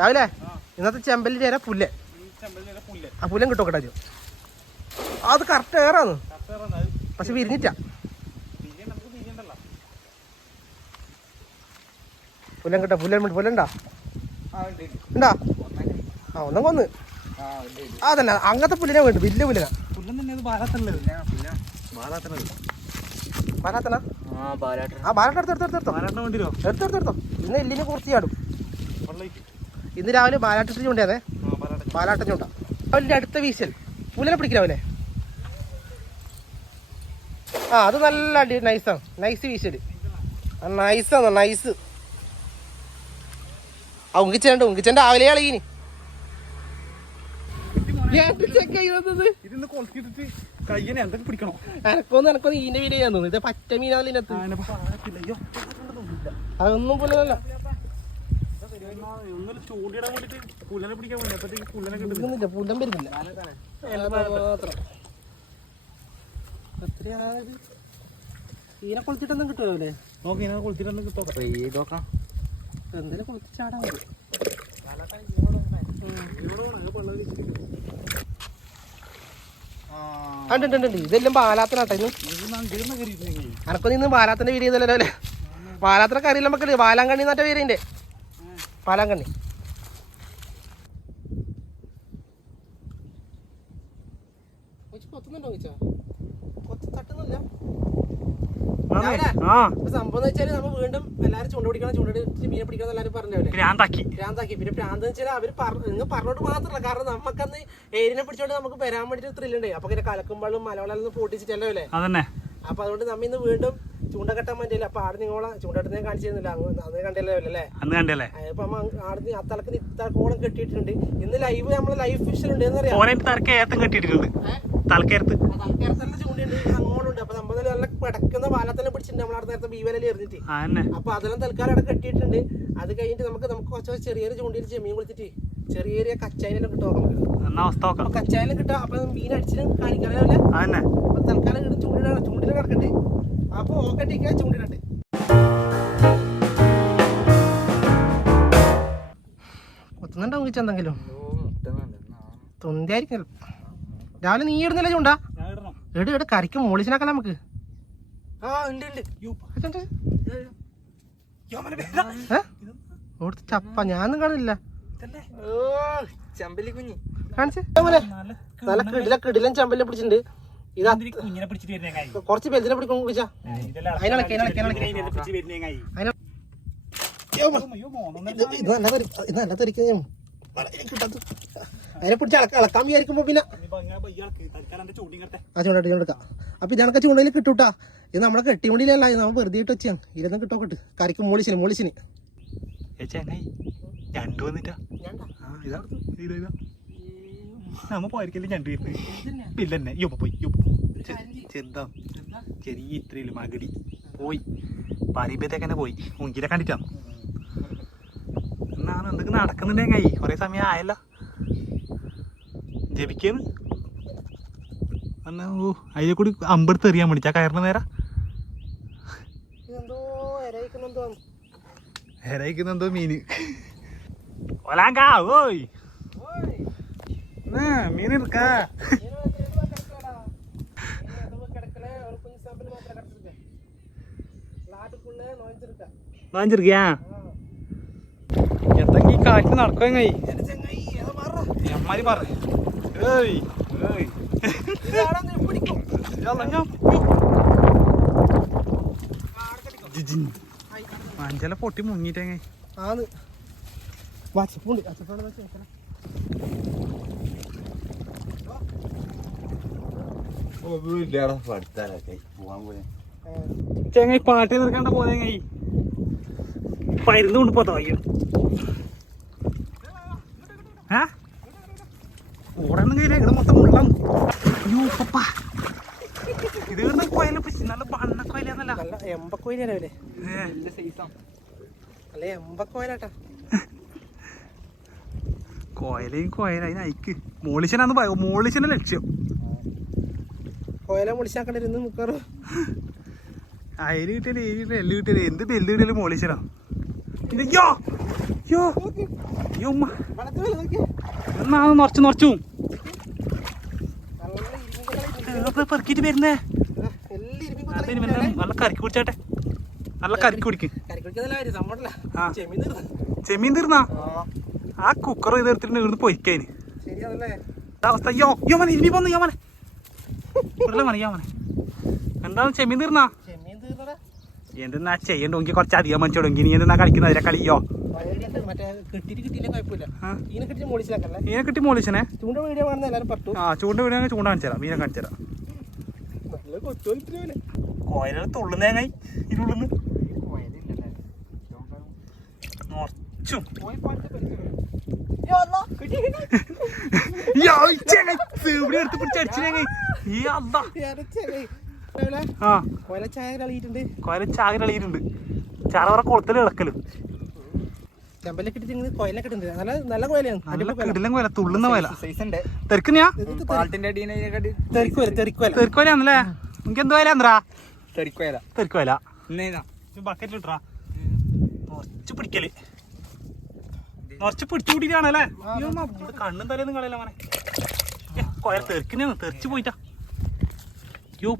രാവിലെ? ഇന്നത്തെ ചെമ്പല്ലി ചേര പുല്ല്. ഈ ചെമ്പല്ലിയുടെ പുല്ല്. ആ പുല്ലും കിട്ടും കേട്ടോ അത് കറക്റ്റ് ഏറാന്ന്. പക്ഷെ വിരിഞ്ഞിട്ടാ. പുല്ലം കിട്ടാ? പുല്ലൻ പുല്ലുണ്ടാ ആ ഉണ്ട്. ആ ഒന്നും കൊന്ന്. അതല്ല അങ്ങനത്തെ പുല്ലിനെ വേണ്ടു. വലിയ പുല്ലിനാ. പുല്ലൻ തന്നെ ഇത് ഞാൻ പുല്ല ആ ബാലാട്ട ആ ബാലാട്ട എടുത്ത് എടുത്ത് എടുത്തോ ബാലാട്ടം വേണ്ടിരോ എടുത്ത് എടുത്ത് എടുത്തോ. ഇന്ന് എല്ലിനെ കുറച്ച് ചാടും. ഇന്ന് രാവിലെ ബാലാട്ടിട്ട് ചൂണ്ടേ ബാലാട്ട ചൂണ്ട. അവന്റെ അടുത്ത വീശൽ. പുലരെ പിടിക്കലവനെ ആ അത് നല്ല അടി നൈസാണ് നൈസ് വീശൽ. നൈസാണ് നൈസ് ആ ഉങ്കിച്ചുണ്ട് ഉങ്കിച്ചന്റെ രാവിലെ കളീന് എനക്കൊന്നും എനക്കൊന്നും ഈന്റെ വീഡിയോ ചെയ്യാൻ തോന്നുന്നു. ഇത് ഇതിനകത്ത് അതൊന്നും പുല്ലല്ല കിട്ടുന്നില്ല വരുന്നില്ല ഈനെ കൊളുത്തിട്ടൊന്നും കിട്ടുമല്ലേ നോക്കി ഞാൻ കൊളുത്തിട്ടൊന്നും കിട്ടോ. ഈ നോക്കാം എന്തെങ്കിലും കൊളുത്തി ചാടാൻ മതി. ഇതെല്ലാം ബാലാത്തനാട്ടെ അനക്കൊന്നും ഇന്ന് വീഡിയോ ചെയ്തല്ലോ അല്ലേ? ബാലാത്തിനെ കറിയില്ല മക്കൾ ബാലാങ്കണ്ണി എന്നിട്ട് വീരിന്റെ പാലാങ്കണ്ണി. സംഭവം വെച്ചാൽ നമ്മൾ വീണ്ടും എല്ലാരും ചൂണ്ട പിടിക്കണം ചൂണ്ടിട്ട് മീനെ പിടിക്കണം എല്ലാരും പറഞ്ഞല്ലേ ഭ്രാന്താക്കി. ഭ്രാന്താക്കി. പിന്നെ ഭ്രാന്ത് വെച്ചാൽ അവർ പറഞ്ഞു പറഞ്ഞോട്ട് മാത്രമല്ല കാരണം നമുക്കന്ന് ഏരിനെ പിടിച്ചോണ്ട് നമുക്ക് വരാൻ വേണ്ടിട്ട് ത്രില്ലുണ്ടായി അപ്പൊ ഇങ്ങനെ കലക്കുമ്പോഴും മലവെള്ളം പൊട്ടിച്ചിട്ടല്ലോ അപ്പൊ അതുകൊണ്ട് നമ്മ ഇന്ന് വീണ്ടും ചൂണ്ട കെട്ടാൻ വേണ്ടിയില്ല? അപ്പൊ ആടെ നിങ്ങളെ ചൂണ്ടട്ടനെ കാണിച്ചിരുന്നില്ല. അങ്ങ് അന്ന് കണ്ടല്ലോ അല്ലേ അന്ന് കണ്ടല്ലേ? അപ്പൊ ആടുന്നി ആ തലക്കിന് ഇത്ര കോളം കെട്ടിയിട്ടുണ്ട്. ഇന്ന് ലൈവ് നമ്മളെ ലൈവ് ഫിഷർ ഉണ്ട് എന്നറിയാം. കെട്ടിയിട്ടുണ്ട് ചൂണ്ടുണ്ട് അങ്ങോട്ടുണ്ട് അപ്പൊ നമ്മൾ നല്ല കിടക്കുന്ന പാലത്തെല്ലാം പിടിച്ചിട്ടുണ്ട് നമ്മൾ അവിടെ നേരത്തെ ബീവലെല്ലാം എറിഞ്ഞിട്ട്. അപ്പൊ അതെല്ലാം തൽക്കാലം അവിടെ കെട്ടിയിട്ടുണ്ട്. അത് കഴിഞ്ഞിട്ട് നമുക്ക് നമുക്ക് കുറച്ച് ചെറിയൊരു ചൂണ്ടിയിൽ ചെമ്മീൻ കുളിച്ചിട്ട് ചെറിയ ചെറിയ കച്ചായനെല്ലാം കിട്ടും നമുക്ക്? കച്ചായനെല്ലാം കിട്ടും അപ്പൊ മീൻ അടിച്ചിട്ട് കാണിക്കാനല്ലേ തൽക്കാലം ഇടും. ചൂണ്ടിട. ചൂണ്ടിൽ കിടക്കട്ടെ അപ്പൊ ഓക്കട്ടിക്ക ചൂണ്ടിടട്ടെ കൊത്തുന്നുണ്ടാവും തൊന്തിയായിരിക്കും. രാവിലെ നീ ഇടുന്നില്ല ചൂണ്ട? ഞാൻ എടു എട് എട് കറിക്ക് മോളിച്ചിനാക്കാം നമുക്ക്? ഓടുത്ത് ചപ്പ. ഞാനൊന്നും കാണില്ല ഇതല്ലേ? ചെമ്പല്ലി കുഞ്ഞി. കാണിച്ച്. നല്ല നല്ല കിടില കിടിലൻ ചമ്പലിനെ പിടിച്ചിട്ടുണ്ട്. ഇത് കുഞ്ഞിനെ പിടിച്ചിട്ട് വരുന്നേ കുറച്ച് ബെൽറ്റിനെ പിടിക്കും പിടിച്ചാ. അതിനെ ഇത് നല്ല ഇത് നല്ല പിടിച്ച് ഇളക്ക ഇളക്കാൻ വിചാരിക്കുമ്പോ പിന്നെ ആ ചൂണ്ടട്ട് ചൂണ്ടെടുക്കാം അപ്പൊ ഇതണക്ക ചൂണ്ടയിൽ കിട്ടൂട്ടാ. ഇത് നമ്മളെ കെട്ടിമുടിയിലല്ല ഇത് നമ്മൾ വെറുതെ ഇട്ട് വെച്ചാണ്. ഇരുന്ന് കിട്ടോക്കട്ട് കറിക്ക് മൂളിച്ചിന് മൂളിച്ചിന്. ചങ്ങായി. ഞണ്ട് വന്നിട്ടാ. ഇതാ ഇതാ. നമ്മ പോയിരിക്കല്ലേ ഞണ്ട് വരുന്നത്. ഇല്ലെന്നെ. യോ പോയി യോ ചെറുതാ. ചെറിയ ഇത്രയില്ല മകടി. പോയി. പറയുമ്പോഴത്തേക്കന്നെ പോയി. ഉങ്കിലെ കണ്ടിട്ടാ? എന്നാണ് എന്തൊക്കെ നടക്കുന്നുണ്ടെങ്കിൽ കൊറേ സമയം ആയല്ല. ജപിക്കുന്നു? എന്നാ ഓ അതിലെ കൂടി അമ്പടുത്ത് എറിയാൻ വേണ്ടി. ആ കയറിന് നേരം. ഹെരയിക്കുന്നെന്തോ മീന്. ഒലാങ്കാ ഓയ്. മീൻ ഇരിക്കാ വാങ്ങിച്ചിരിക്കാ? എന്തെങ്കി കാറ്റ് നടക്കും കൈ അമ്മാരി പറ. ഏയ് ഏയ്. ഇയാളെ ഞാൻ ജിജിൻ. അഞ്ചല പൊട്ടി മുങ്ങിട്ടേങ്ങ ആന്ന്. വച്ചപ്പുണ്ട് വച്ചപ്പോണ്ട് വെച്ചാൽ പോവാൻ പോലെ ചെങ്ങായി പാട്ടി നിൽക്കാണ്ട പോതെങ്ങായി പരുന്ന് കൊണ്ട് പോത്ത വയ്യ. ഓടണം ഇവിടെ മൊത്തം മുള്ളം അയ്യോ പപ്പ ഇത് ഇവിടുന്ന് കോയല പിടിച്ച് നല്ല പണ്ണ കോയലെന്നല്ല. നല്ല എമ്പക്കോയിലല്ലേ അല്ലെ എമ്പക്കോയിലാട്ടാ. കോയലയും കോയല അതിന് അയക്ക് മോളിച്ചനാന്ന് പറയോ മോളിച്ചനെ ലക്ഷ്യം. കോയില മുളിച്ചാക്കണ്ടിരുന്ന് മുക്കാറ്. അയൽ കിട്ടിയാലും ഏഴ് കിട്ടിയാലും എല്ല് കിട്ടിയാലും എന്ത് ബെല്ല് കിട്ടിയാലും മോളിച്ചടാ. യോ യോ അയ്യോ ഉമ്മ. വെള്ളത്തിൽ വല്ല നോക്കിയേ എന്നാ നിറച്ച് നിറച്ചു പെറുക്കിട്ട് വരുന്നേ? നല്ല ഇരുമ്പ് കരക്ക് കുടിച്ചാട്ടെ. നല്ല കരക്ക് കുടിക്ക്. ചെമ്മീൻ തീർന്ന ആ, കുക്കർ ഇത് എടുത്തിട്ട് ഇവിടുന്ന് പൊയ്ക്കാന് അവസ്ഥ. അയ്യോ അയ്യോ മനെ ഇനി പോന്നു യോ മനെ. ഉരുള യോ മനെ. എന്താണ് ചെമ്മീൻ തീർന്നാ? എന്തെന്നാ ചെയ്യണ്ടെങ്കിൽ കുറച്ച് അധികം മനസ്സിലോടെങ്കിൽ നീ എന്തെന്നാ കളിക്കുന്നത് അതിലെ കളിയോ? മീനെ കിട്ടി മോളിച്ചനെ? വീഡിയോ. ആ ചൂണ്ട വീടാണെങ്കിൽ ചൂണ്ട കാണിച്ചു തരാം. മീനെ കാണിച്ചു തരാം. നല്ല കൊച്ചുപോലിട്ടില്ലേ ഇവന്? കോയലാണ് തുള്ളുന്നേങ്ങായി പോയതില്ലല്ലേ നിറച്ചും ഇവിടെ എടുത്ത് ഈ അതാ ഇറച്ചിയല്ലേ? രാവിലെ ആ. കൊലച്ചായ കളിയിട്ടുണ്ട് കോയല ചാകരളിയിട്ടുണ്ട് ചാറവറ കുളത്തിൽ ഇളക്കലും ചെമ്പലൊക്കെ ഇട്ടിട്ട് ഇങ്ങനെ കൊയലൊക്കെ ഇട്ടിട്ടുണ്ട്. നല്ല നല്ല കൊയലാണ്. നല്ല കിടിലം കോയല. തുള്ളുന്ന കോയല. സൈസ് ഉണ്ട്. തെരക്കുന്നെയാ പാലത്തിന്റെ അടിയെ തെറിക്കുവല തെറിക്കുവല തെരുക്കോലാന്നല്ലേ നിനക്ക് എന്ത് കോയല എന്താ തെറിക്കോയല തെരുക്കോല ഇന്നേതാ ബക്കറ്റിൽ ഇട്ടാ നിറച്ച് പിടിക്കൽ. നിറച്ച് പിടിച്ചു കൂട്ടിട്ടാണല്ലേ കണ്ണും തലേന്നും കളയല്ല മോനെ. ഏ, കോയല തെറിക്കുന്നതാണ് തെറിച്ച് പോയിട്ടാ. യോ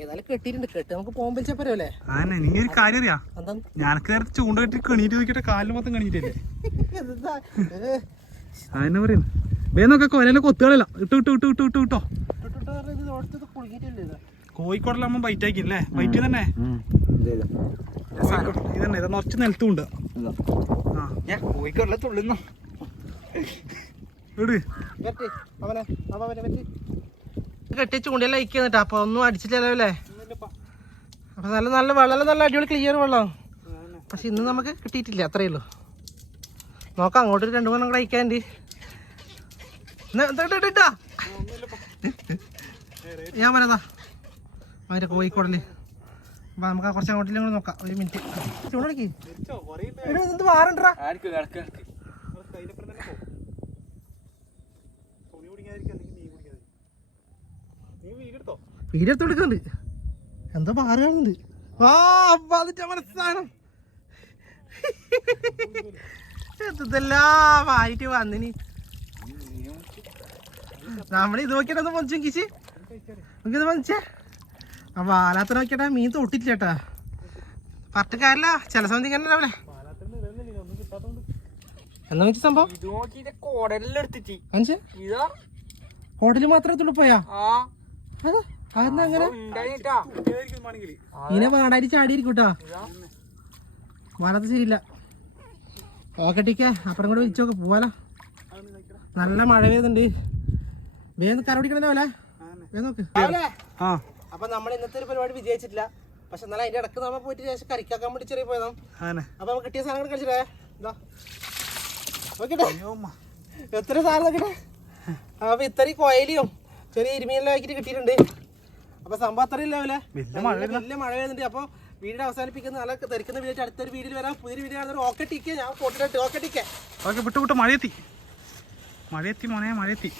ഏതായാലും കെട്ടിയിട്ടുണ്ട്. കെട്ട് നമുക്ക് പോകുമ്പോൾ ചെപ്പരല്ലേ ആന്നെ നീ ഒരു കാര്യം അറിയാ? എന്താണ് ഞാനൊക്കെ നേരത്തെ ചൂണ്ട കെട്ടി കണീറ്റ് നോക്കിയിട്ട് കാലിന് മൊത്തം കണീറ്റല്ലേ? പറയുന്നു കൊലയിലെ കൊത്തുകളില്ല. ഇട്ടു ഇട്ടു ഇട്ടു ഇട്ടു ഇട്ടു ഇട്ടോ? കോഴിക്കോടെല്ലാം ബൈറ്റ് ആക്കില്ലേ ബൈറ്റ് തന്നെ? ഇതന്നെ ഇത് നിറച്ച് നിലത്തുണ്ട് ഞാൻ തുള്ളുന്നു. കെട്ടി ചൂണ്ടയെല്ലാം അയക്കുന്നിട്ടാ അപ്പൊ ഒന്നും അടിച്ചില്ലല്ലോ അല്ലേ? അപ്പൊ നല്ല നല്ല വെള്ളം നല്ല അടിപൊളി ക്ലിയർ വെള്ളം. പക്ഷെ ഇന്ന് നമുക്ക് കിട്ടിയിട്ടില്ല അത്രയേ ഉള്ളൂ. നോക്കാം അങ്ങോട്ട് രണ്ടു മൂന്നും കൂടെ അയക്കാണ്ട് ഞാൻ പറയാ അവരെ കോഴിക്കോടൽ അപ്പൊ നമുക്ക് കുറച്ച് അങ്ങോട്ടിലും കൂടെ നോക്കാം. ഒരു മിനിറ്റ് ചൂണ്ടടിക്ക് എന്ത് മാറണ്ടാ എടുത്ത്? കൊടുക്കുന്നുണ്ട്. എന്തോ പാറ് വാ അതിന്റെ മനസ്സാനം എന്തെല്ലാം ആയിട്ട് വന്നിനി? നമ്മൾ ഇത് നോക്കിയിട്ടൊന്ന് പൊഞ്ചും കിച്ച് നമുക്കിത് പൊഞ്ചേ അപ്പൊ ആലാത്ത നോക്കിട്ടാ മീൻ തൊട്ടിട്ടില്ല ചേട്ടാ പറ്റക്കാരില്ല ചില സമയത്ത് ഇങ്ങനെ രാവിലെ എന്താ വെച്ച സംഭവം? ഇത് നോക്കിട്ട് കോടലെല്ലാം എടുത്തിട്ട് മനസ്സിലാ ഇതാ. ഹോട്ടലിൽ മാത്രം എത്തുള്ളൂ പോയാ? അതെന്താ അങ്ങനെ? ഇതിനെ വേണ്ടായിട്ട് ചാടിയിരിക്കും കേട്ടോ വലത്ത് ശരിയില്ല. ഓക്കെട്ടിക്കെ അപ്പുറം കൂടെ വിളിച്ചോക്കെ പോവാലോ. നല്ല മഴ പെയ്യുന്നുണ്ട്. വേഗം കരപിടിക്കണല്ലോ അല്ലേ? വേഗം നോക്ക്. ആ. അപ്പൊ നമ്മൾ ഇന്നത്തെ ഒരു പരിപാടി വിജയിച്ചിട്ടില്ല. പക്ഷെ എന്നാലും അതിന്റെ ഇടയ്ക്ക് നമ്മൾ പോയിട്ട് ശേഷം കരിക്കാക്കാൻ വേണ്ടി ചെറിയ പോയതാ. അപ്പൊ നമുക്ക് കിട്ടിയ സാധനങ്ങൾ കഴിച്ചിട്ടേ എന്താ നോക്കട്ടെ എത്ര സാധനം നോക്കട്ടെ അപ്പൊ ഇത്രയും കോയലിയും ചെറിയ ഇരുമീനെല്ലാം ആക്കിയിട്ട് കിട്ടിയിട്ടുണ്ട്. അപ്പൊ സംഭവം അത്ര ഇല്ലാവില്ലേ വലിയ മഴ വരുന്നുണ്ട്. അപ്പൊ വീട് അവസാനിപ്പിക്കുന്ന നല്ല തിരക്കുന്ന വീട് അടുത്തൊരു വീഡിയോയിൽ വരാം. പുതിയ വീട് കാണുന്നത് ഓക്കെ ടിക്കേ ഞാൻ ഫോട്ടോ ഓക്കെ ടിക്കേ ഓക്കെ വിട്ടു വിട്ടു മഴയെത്തി. മഴയെത്തി മോനെ മഴയെത്തി.